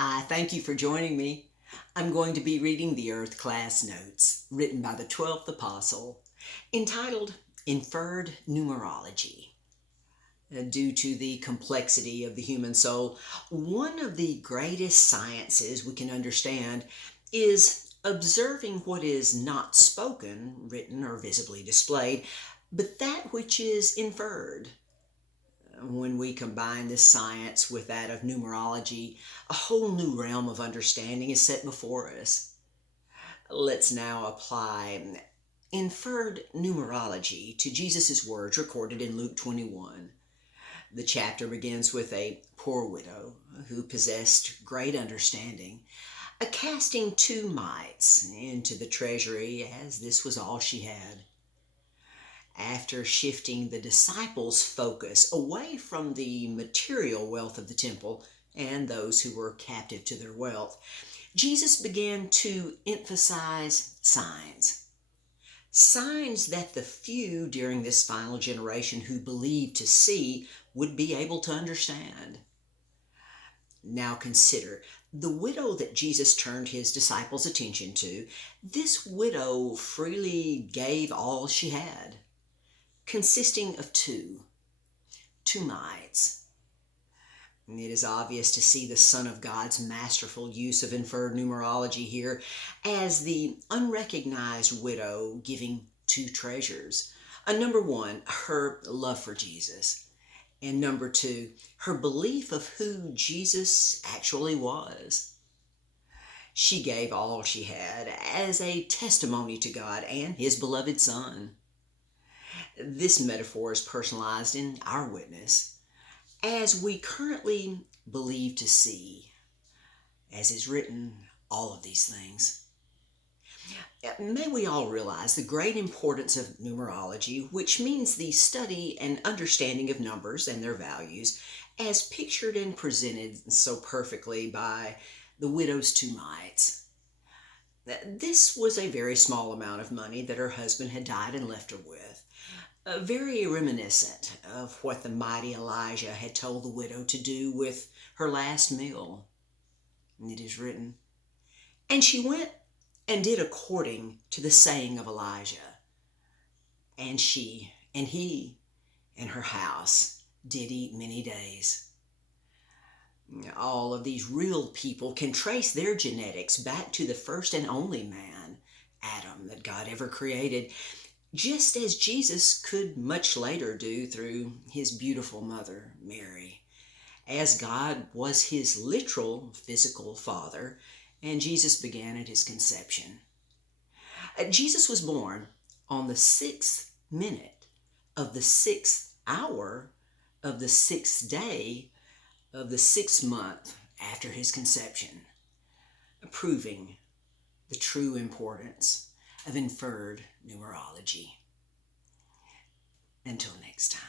I thank you for joining me. I'm going to be reading the Earth Class Notes written by the 12th Apostle, entitled Inferred Numerology. Due to the complexity of the human soul, one of the greatest sciences we can understand is observing what is not spoken, written, or visibly displayed, but that which is inferred. When we combine this science with that of numerology, a whole new realm of understanding is set before us. Let's now apply inferred numerology to Jesus' words recorded in Luke 21. The chapter begins with a poor widow who possessed great understanding, casting 2 mites into the treasury, as this was all she had. After shifting the disciples' focus away from the material wealth of the temple and those who were captive to their wealth, Jesus began to emphasize signs. Signs that the few during this final generation who believed to see would be able to understand. Now consider the widow that Jesus turned his disciples' attention to. This widow freely gave all she had, consisting of two mites. It is obvious to see the Son of God's masterful use of inferred numerology here as the unrecognized widow giving 2 treasures. Number 1, her love for Jesus. And number 2, her belief of who Jesus actually was. She gave all she had as a testimony to God and his beloved Son. This metaphor is personalized in our witness, as we currently believe to see, as is written, all of these things. May we all realize the great importance of numerology, which means the study and understanding of numbers and their values, as pictured and presented so perfectly by the widow's 2 mites. This was a very small amount of money that her husband had died and left her with. Very reminiscent of what the mighty Elijah had told the widow to do with her last meal. And it is written, "And she went and did according to the saying of Elijah. And she and he and her house did eat many days." All of these real people can trace their genetics back to the first and only man, Adam, that God ever created, just as Jesus could much later do through his beautiful mother, Mary, as God was his literal physical father, and Jesus began at his conception. Jesus was born on the 6th minute of the 6th hour of the 6th day of the 6th month after his conception, proving the true importance of inferred numerology. Until next time.